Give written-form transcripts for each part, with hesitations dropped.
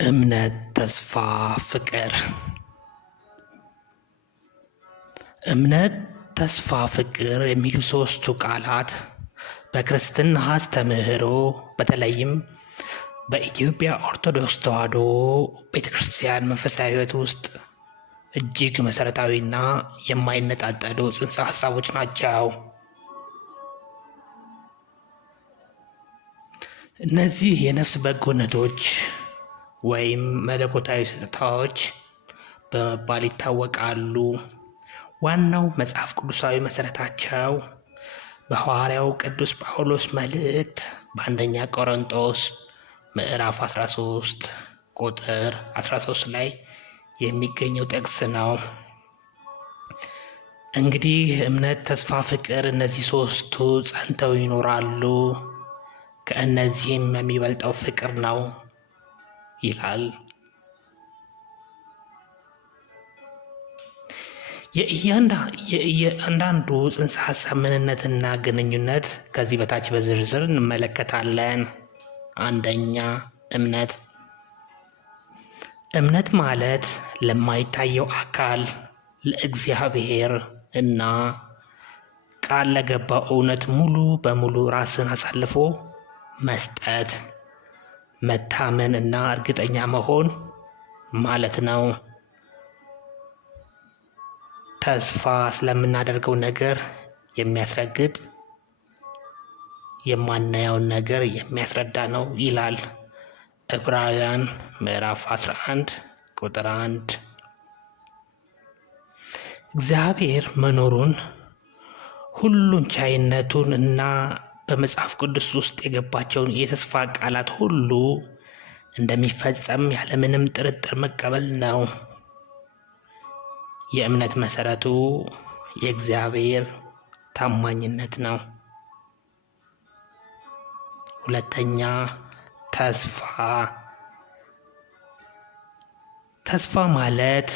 እምነት፣ ተስፋ፣ ፍቅር። እምነት፣ ተስፋ፣ ፍቅር የሚሉ ሦስቱ ቃላት በክርስትና አስተምህሮ በተለይም በኢትዮጵያ ኦርቶዶክስ ተዋሕዶ ቤተክርስቲያን መንፈሳዊ ሕይወት ውስጥ እጅግ መሠረታዊና የማይነጣጠሉ ጽንሰ ሐሳቦች ናቸው። እነዚህ የነፍስ በጎነቶች ወይም መለኮታዊ ስጦታዎች በመባል ይታወቃሉ። ዋናው መጽሐፍ ቅዱሳዊ መሠረታቸው በሐዋርያው ቅዱስ ጳውሎስ መልእክት በአንደኛ ቆሮንጦስ ምዕራፍ 13 ቁጥር 13 ላይ የሚገኘው ጥቅስ ነው። እንግዲህ እምነት፣ ተስፋ፣ ፍቅር እነዚህ ሦስቱ ጸንተው ይኖራሉ፣ ከእነዚህም የሚበልጠው ፍቅር ነው ይላል። የእያንዳንዱ ጽንሰ ሐሳብ ምንነትና ግንኙነት ከዚህ በታች በዝርዝር እንመለከታለን። አንደኛ፣ እምነት። እምነት ማለት ለማይታየው አካል ለእግዚአብሔር እና ቃል ለገባው እውነት ሙሉ በሙሉ ራስን አሳልፎ መስጠት፣ መታመን እና እርግጠኛ መሆን ማለት ነው። ተስፋ ስለምናደርገው ነገር የሚያስረግጥ የማናየውን ነገር የሚያስረዳ ነው ይላል ዕብራውያን ምዕራፍ 11 ቁጥር 1። እግዚአብሔር መኖሩን፣ ሁሉን ቻይነቱን እና በመጽሐፍ ቅዱስ ውስጥ የገባቸውን የተስፋ ቃላት ሁሉ እንደሚፈጸም ያለምንም ጥርጥር መቀበል ነው። የእምነት መሠረቱ የእግዚአብሔር ታማኝነት ነው። ሁለተኛ፣ ተስፋ። ተስፋ ማለት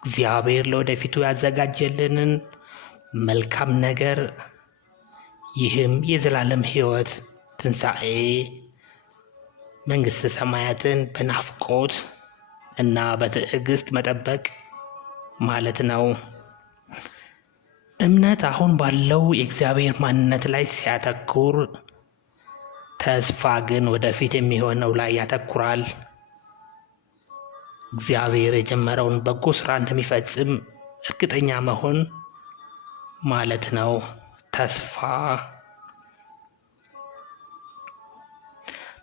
እግዚአብሔር ለወደፊቱ ያዘጋጀልንን መልካም ነገር፣ ይህም የዘላለም ሕይወት፣ ትንሣኤ፣ መንግሥተ ሰማያትን በናፍቆት እና በትዕግሥት መጠበቅ ማለት ነው። እምነት አሁን ባለው የእግዚአብሔር ማንነት ላይ ሲያተኩር፣ ተስፋ ግን ወደፊት የሚሆነው ላይ ያተኩራል። እግዚአብሔር የጀመረውን በጎ ሥራ እንደሚፈጽም እርግጠኛ መሆን ማለት ነው። ተስፋ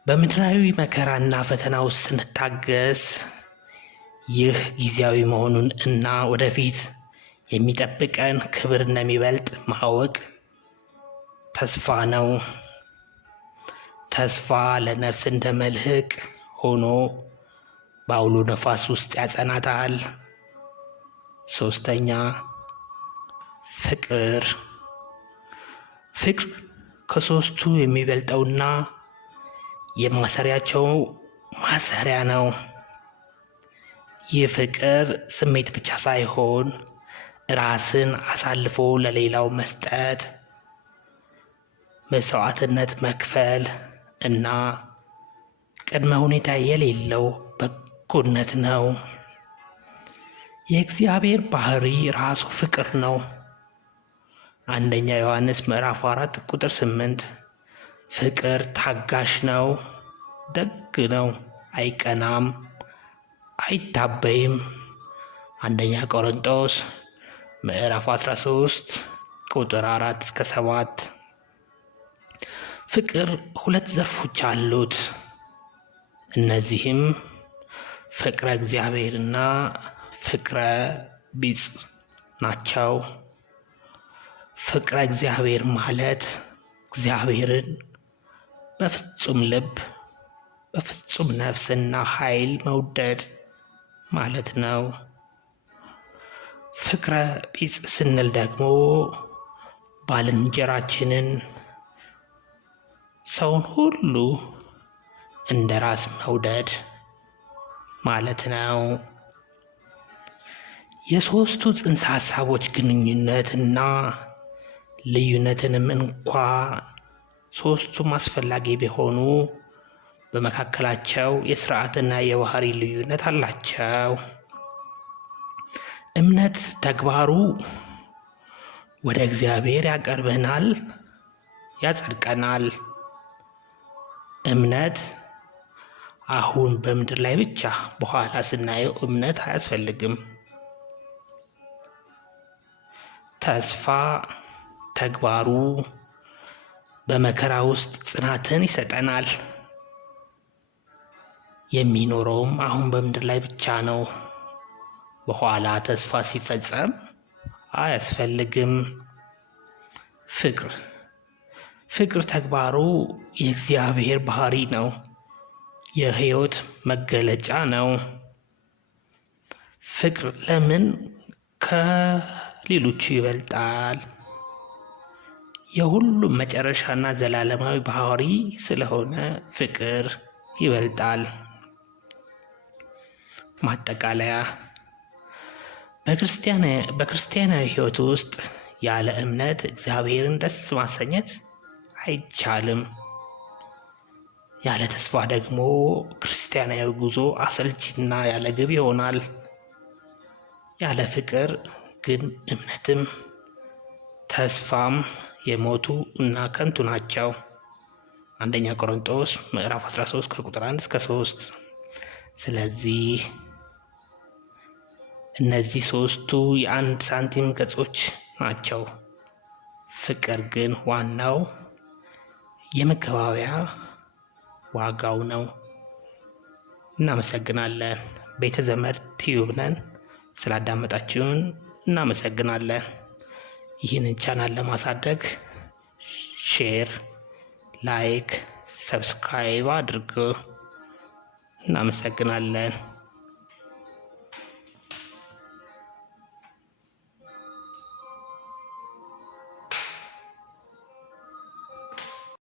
በምድራዊ መከራና ፈተና ውስጥ ስንታገስ ይህ ጊዜያዊ መሆኑን እና ወደፊት የሚጠብቀን ክብር እንደሚበልጥ ማወቅ ተስፋ ነው። ተስፋ ለነፍስ እንደ መልህቅ ሆኖ በአውሎ ነፋስ ውስጥ ያጸናታል። ሶስተኛ፣ ፍቅር። ፍቅር ከሦስቱ የሚበልጠውና የማሰሪያቸው ማሰሪያ ነው። ይህ ፍቅር ስሜት ብቻ ሳይሆን ራስን አሳልፎ ለሌላው መስጠት፣ መስዋዕትነት መክፈል እና ቅድመ ሁኔታ የሌለው በጎነት ነው። የእግዚአብሔር ባህሪ ራሱ ፍቅር ነው። አንደኛ ዮሐንስ ምዕራፍ 4 ቁጥር 8 ፍቅር ታጋሽ ነው፣ ደግ ነው፣ አይቀናም፣ አይታበይም። አንደኛ ቆሮንጦስ ምዕራፍ 13 ቁጥር 4 እስከ 7። ፍቅር ሁለት ዘርፎች አሉት። እነዚህም ፍቅረ እግዚአብሔርና ፍቅረ ቢጽ ናቸው። ፍቅረ እግዚአብሔር ማለት እግዚአብሔርን በፍጹም ልብ፣ በፍጹም ነፍስና ኃይል መውደድ ማለት ነው። ፍቅረ ቢጽ ስንል ደግሞ ባልንጀራችንን፣ ሰውን ሁሉ እንደ ራስ መውደድ ማለት ነው። የሦስቱ ጽንሰ ሐሳቦች ግንኙነትና ልዩነትንም እንኳ ሦስቱም አስፈላጊ ቢሆኑ በመካከላቸው የስርዓትና የባህሪ ልዩነት አላቸው። እምነት ተግባሩ ወደ እግዚአብሔር ያቀርበናል፣ ያጸድቀናል። እምነት አሁን በምድር ላይ ብቻ፣ በኋላ ስናየው እምነት አያስፈልግም። ተስፋ ተግባሩ በመከራ ውስጥ ጽናትን ይሰጠናል። የሚኖረውም አሁን በምድር ላይ ብቻ ነው። በኋላ ተስፋ ሲፈጸም አያስፈልግም። ፍቅር ተግባሩ የእግዚአብሔር ባህሪ ነው፣ የሕይወት መገለጫ ነው። ፍቅር ለምን ከሌሎቹ ይበልጣል? የሁሉም መጨረሻና ዘላለማዊ ባህሪ ስለሆነ ፍቅር ይበልጣል። ማጠቃለያ፣ በክርስቲያናዊ ሕይወት ውስጥ ያለ እምነት እግዚአብሔርን ደስ ማሰኘት አይቻልም። ያለ ተስፋ ደግሞ ክርስቲያናዊ ጉዞ አሰልቺና ያለ ግብ ይሆናል። ያለ ፍቅር ግን እምነትም ተስፋም የሞቱ እና ከንቱ ናቸው። አንደኛ ቆሮንቶስ ምዕራፍ 13 ከቁጥር 1 እስከ 3። ስለዚህ እነዚህ ሶስቱ የአንድ ሳንቲም ገጾች ናቸው። ፍቅር ግን ዋናው የመገባበያ ዋጋው ነው። እናመሰግናለን። ቤተ ዘመድ ቲዩብ ነን። ስላዳመጣችሁን እናመሰግናለን። ይህንን ቻናል ለማሳደግ ሼር፣ ላይክ፣ ሰብስክራይብ አድርጉ። እናመሰግናለን።